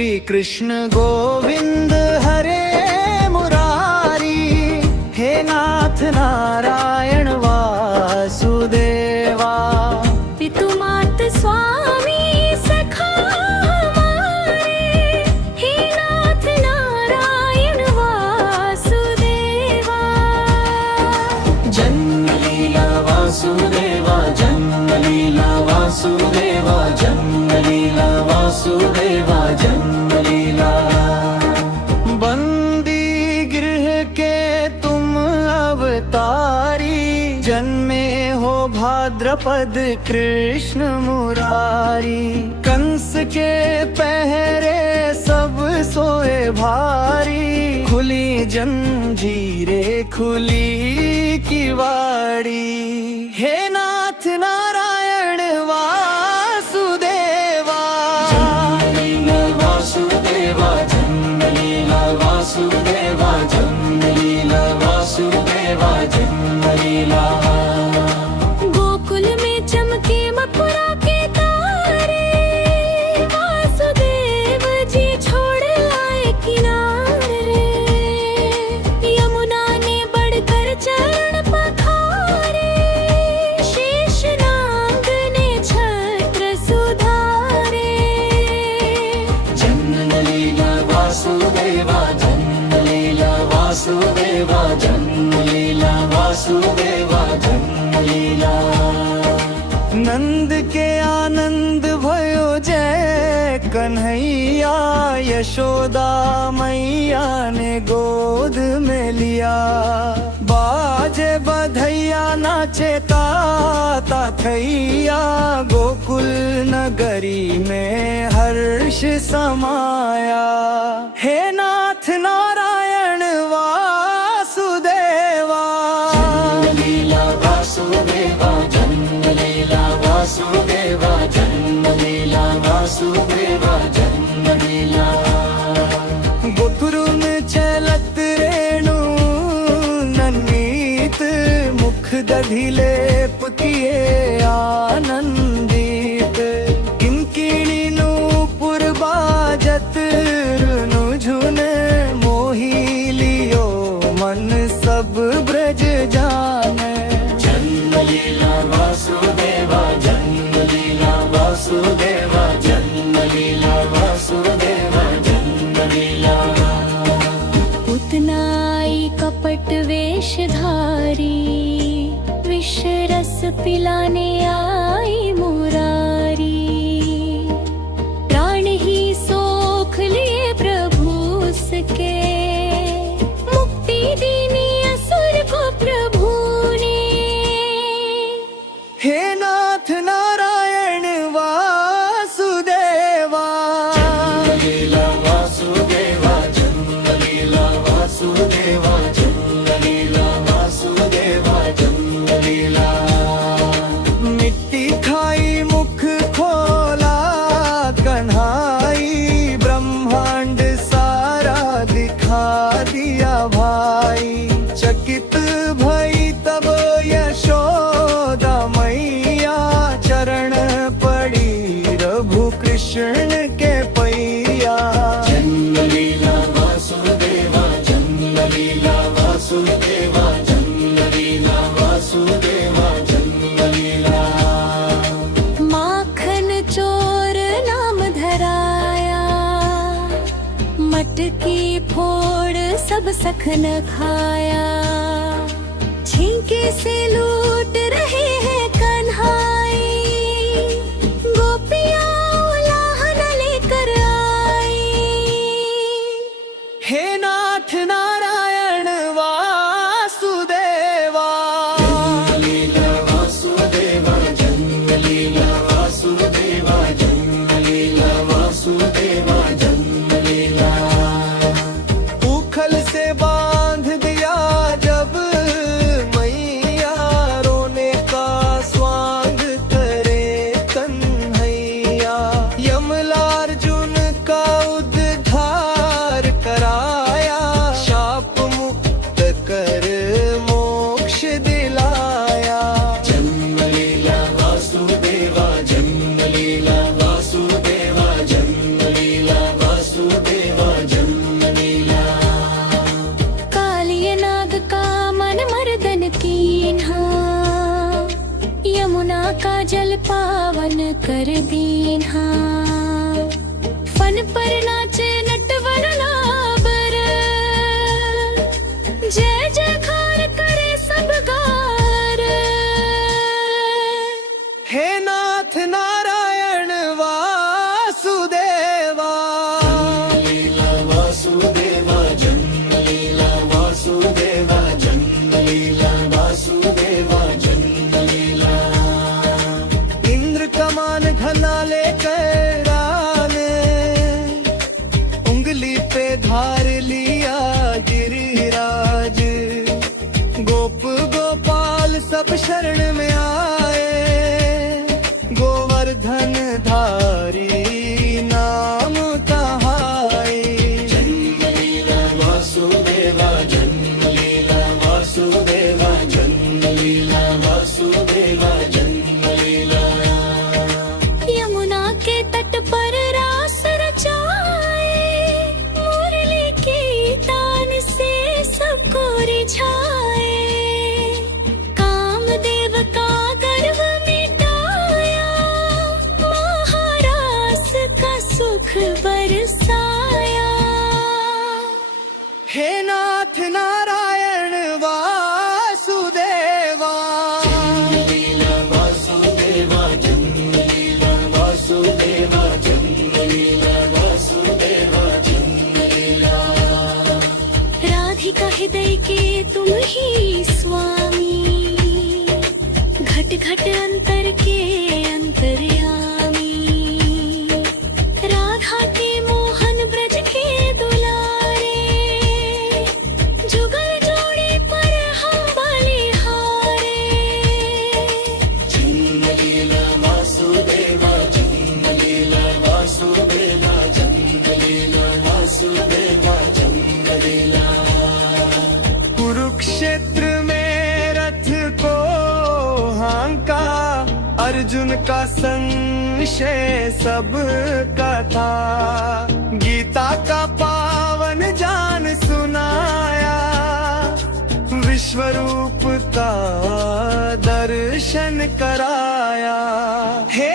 श्री कृष्ण गोविंद हरे मुरारी, हे नाथ नारायण वासुदेवा। पितु मात स्वामी सखा हमारे, हे नाथ नारायण वासुदेवा। जन्म लीला वासुदेवा, जन्म लीला वासुदेवा, जन्म लीला वासुदेवा, जन्म लीला। बंदी गृह के तुम अवतारी, जन्मे हो भाद्रपद कृष्ण मुरारी। कंस के पहरे सब सोए भारी, खुली जंजीरे खुली किवाड़ी। हे नाथ नारायण वासुदेवा, जन्म लीला वासुदेवा, जन्म लीला वासुदेवा, जन्म लीला वासुदेवा, जन्म लीला। गोकुल में चमके मथुरा के तारे, वासुदेव जी छोड़ आए किनारे। यमुना ने बढ़कर चरण पखारे, शेषनाग ने छत्र सुधारे। जन्म लीला वासुदेवा, जन्म लीला वासुदेवा, जन्म लीला वासुदेवा, जन्म लीला। नंद के आनंद भयो जय कन्हैया, यशोदा मैया ने गोद में लिया। बाजे बधैया नाचे ताता थैया, गोकुल नगरी में हर्ष समाया। हे नाथ नारायण वासुदेवा, जन्म लीला वासुदेवा, जन्म लीला वासुदेवा, जन्म लीला वासुदेवा, जन्म लीला। गोकुरुन चलत रेणु नन्नीत, मुख दधिले पुतिये आनंदित। किंकिणी नूपुर बाजत रुनुझुन, मोही लियो मन सब ब्रज जाने। जन्म लीला वासुदेवा, जन्म लीला वासुदेवा, जन्म लीला वासुदेवा, जन्म लीला। पुतनाई कपट वेशधारी, विष रस पिलाने आई मुरारी। प्राण ही सोख लिए प्रभु उसके, मुक्ति दीनी असुर को प्रभु ने। हे नाथ नारायण वासुदेवा, जन्म लीला वासुदेवा, जन्म लीला वासुदेवा, जन्म लीला वासुदेवा, जन्म लीला। मिट्टी खाई मुख खोला कन्हाई, ब्रह्मांड सारा दिखा दिया भाई। चकित भई तब यशोदा मैया, चरण पड़ी रघु कृष्ण के पैया। जन्म लीला वासुदेवा, जन्म लीला वासुदेवा, जन्म लीला वासुदेवा, जन्म लीला। माखन चोर नाम धराया, मटकी फोड़ सब सखन खाया। छींके से लूट रहे हैं कन्हाई, गोपियाँ उलाहन लेकर आई। हे नाथ नारायण वासुदेवा, जन्म लीला वासुदेवा, जन्म लीला वासुदेवा, जन्म लीला वासुदेवा, जन्म लीला। उखल से बांध दिया जब मैया, रोने का कर दीन्हा फन पर नाचे नटवर लाबर जय जयकार करे सब गार हे नाथ नारायण वासुदेवा लीला वासुदेवा जन्म लीला वासुदेवा जन्म लीला वासुदेवा जन्म लीला इंद्र कमान घना लेकर आने उंगली पे धार लिया गिरिराज गोप गोपाल सब शरण में आए गोवर्धन धारी नाम कहाए जन्म लीला वासुदेवा जन्म लीला वासुदेवा जन्म लीला वासुदेवा जन्म लीला यमुना के तट पर रास रचाए मुरली की तान से सबको रिझाए कामदेव का गर्व मिटाया महारास का सुख बरसाया हे नाथ नारायण वासुदेवा जन्म लीला वासुदेवा जन्म लीला वासुदेवा जन्म लीला वासुदेवा जन्म लीला राधिका हृदय के तुम ही स्वामी घट घट अंतर के अंतर्यामी राधा के मोहन ब्रज के दुलारे जुगल जोड़े पर हम बलिहारे जन्म लीला वासुदेवा जन्म लीला वासुदेवा जन्म लीला वासुदेवा जन्म लीला कुरुक्षेत्र में रथ को हांका अर्जुन का संशय सब का था गीता का पावन ज्ञान सुनाया विश्व रूप का दर्शन कराया हे